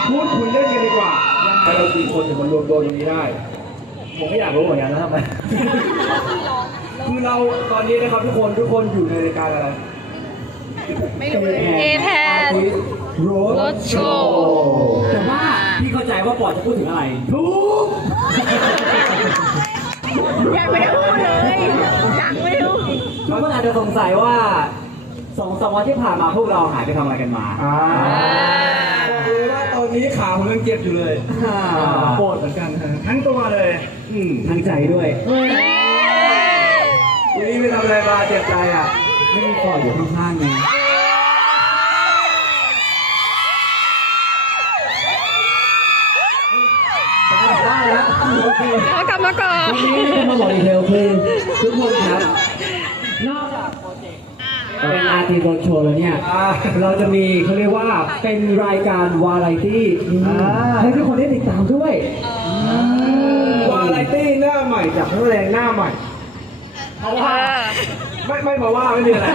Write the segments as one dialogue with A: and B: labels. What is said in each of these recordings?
A: พูดคุยเล่นกันดีกว่าเรา4 คนถึงมารวมตัวตรงนี้ได้
B: ผมก็อยากรู้เหมือนกันนะทำไม
A: คือเราตอนนี้นะครับทุกคนอยู่ในรายการอะไร
C: ไม่รู้เลยเอแทน
A: รถโชว์
B: แต่ว่าพี่เข้าใจว่าปอดจะพูดถึงอะไร
A: ทุก
C: ยังไม่ได้พูดเลยยังไม่รู้
B: ทุกคนอาจจะสงสัยว่า2 วันที่ผ่านมาพวกเราหายไปทำอะไรกันมา
A: บอกเลยว่าตอนนี้ขาผมยังเจ็บอยู่เลยปวดเหมือนกันทั้งตัวเลย
B: ทั้งใจด้วย
A: วันนี้ไม่ทำอะไรมาเจ็บใจอ่ะ
B: ไม่มีปอดอยู่ข้างๆไงได้แล้วโอเค
C: เขากลับมาก่อน
B: วันนี้จะมาบอกดีเทลคือทุกคนครับนอกจากโปรเจกต์เป็นอาร์ติโรโชว์แล้วเนี่ยเราจะมีเขาเรียกว่าเป็นรายการวาไรตี้ให้ทุกคนได้ติดตามด้วย
A: วาไรตี้หน้าใหม่จากนักแสดงหน้าใหม่เพราะว่าไม่เพราะว่าไม่มีอะไร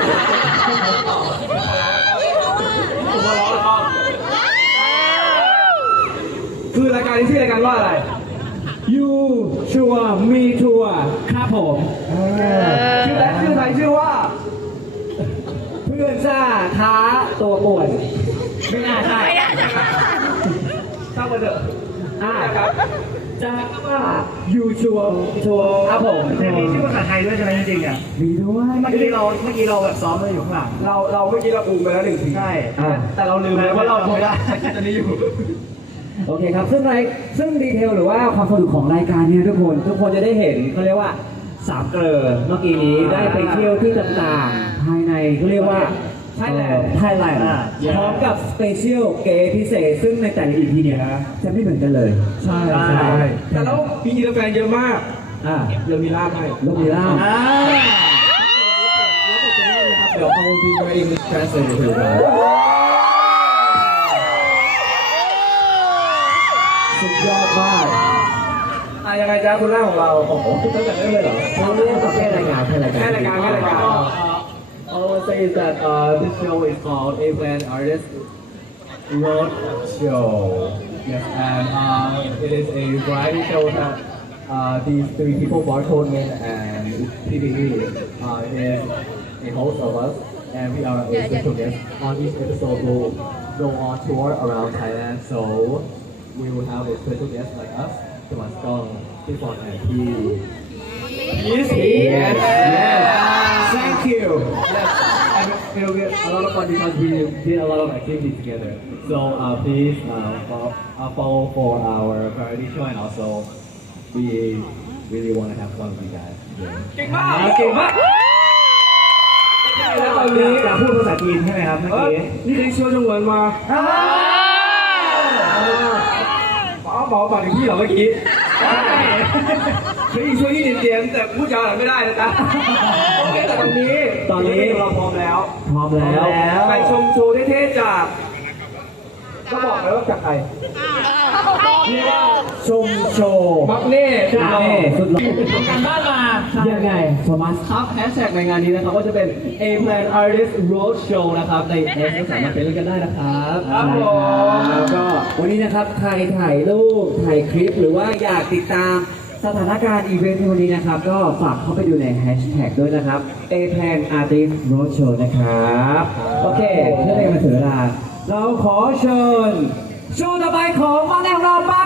A: คือรายการนี้ชื่อรายการว่าอะไร
B: ยูชัวมีทัวร์ครับผม
A: ชื่อไทยชื่อว่า
B: เพื่อนซ่าท้าตัวป่วนไม่น่าใช่
A: ตั้งมาเถอะ
B: ครับจะว่ายูชัวครับผม
A: มีชื่อภาษาไทยด้วยใช่ไหมจริงๆอ่ะ
B: มีด้วย
A: เมื่อกี้เราแบบซ้อมมาอยู่ข้างหลังเราเมื่อกี้เราอูมไปแล้ว1 ที
B: ใช่
A: แต่เราลืมแล้วว่าเราไม่ได้ตอนนี้อยู่
B: โอเคครับซึ่งดีเทลหรือว่าความสนุกของรายการเนี่ยทุกคนจะได้เห็นเขาเรียกว่า3 เกลอเมื่อกี้นี้ได้ไปเที่ยวที่ต่างๆภายในเขาเรียกว่าไทยแลนด์พร้อมกับสเปเชียลเกย์พิเศษซึ่งในแต่ละ EP เนี่ยจะไม่เหมือนกันเลย
A: ใช่แต่แล้วมีอินเตอร์แฟนเยอะมากเรามีล่ามให้
B: เรามีล่าม
A: เดี๋ยวเอาพีมาอิงแทรนสเลทให้ดูสุดยอดมากยังไงจ๊ะคุณล่าของเราโอ้โหตั้งแต่เริ่มเลยเหรอ
B: แค่รายการ
A: I would say is that this show is called A-Plan Artist Road Show. Yes, and it is a variety show that these 3 people, Bartolome and PBE, is a host of us, and we are a special guest. On each episode, we'll go on tour around Thailand, so we will have a special guest like us, Thomas Gong, Pifon, and P. Yes. Thank you. Yes. And it'll be a lot of fun because we did a lot of activities together. So please follow for our variety show, and also we really want to have fun with you guys. เก่งมากแล้วตอนนี้อยากพูดภาษาจีนใช่ไหมครับเมื่อกี้นี่ได้ช่วยจงเหวินมาบอกถึงพี่เหรอเมื่อกี้可以说一点点แต่พูดยาวหน่อยไม่ได้นะจ๊ะโอเคแต่ตอนนี้เราพร้อมแล้วไปชมโชว์เท่ๆจากก็บอกเลยว่าจากใครนี่ว่าชมโชว์มักเน่สุดหล่อการบ้านมา
B: ยังไงโทมัส
A: ครับแฮชแท็กในงานนี้นะครับก็จะเป็น A-Plan Artist Road Show นะครับใน X สามารถไปเล่นกันได้นะครับ
B: ครับผมแล้วก็วันนี้นะครับใครถ่ายรูปถ่ายคลิปหรือว่าอยากติดตามสถานการณ์อีเวนต์วันนี้นะครับก็ฝากเข้าไปดูในแฮชแท็กด้วยนะครับ A-Plan Artist Road Show นะครับโอเคเพื่อให้มาถึงเวลาเราขอเชิญโชว์ต่อไปของมาแนวเราไป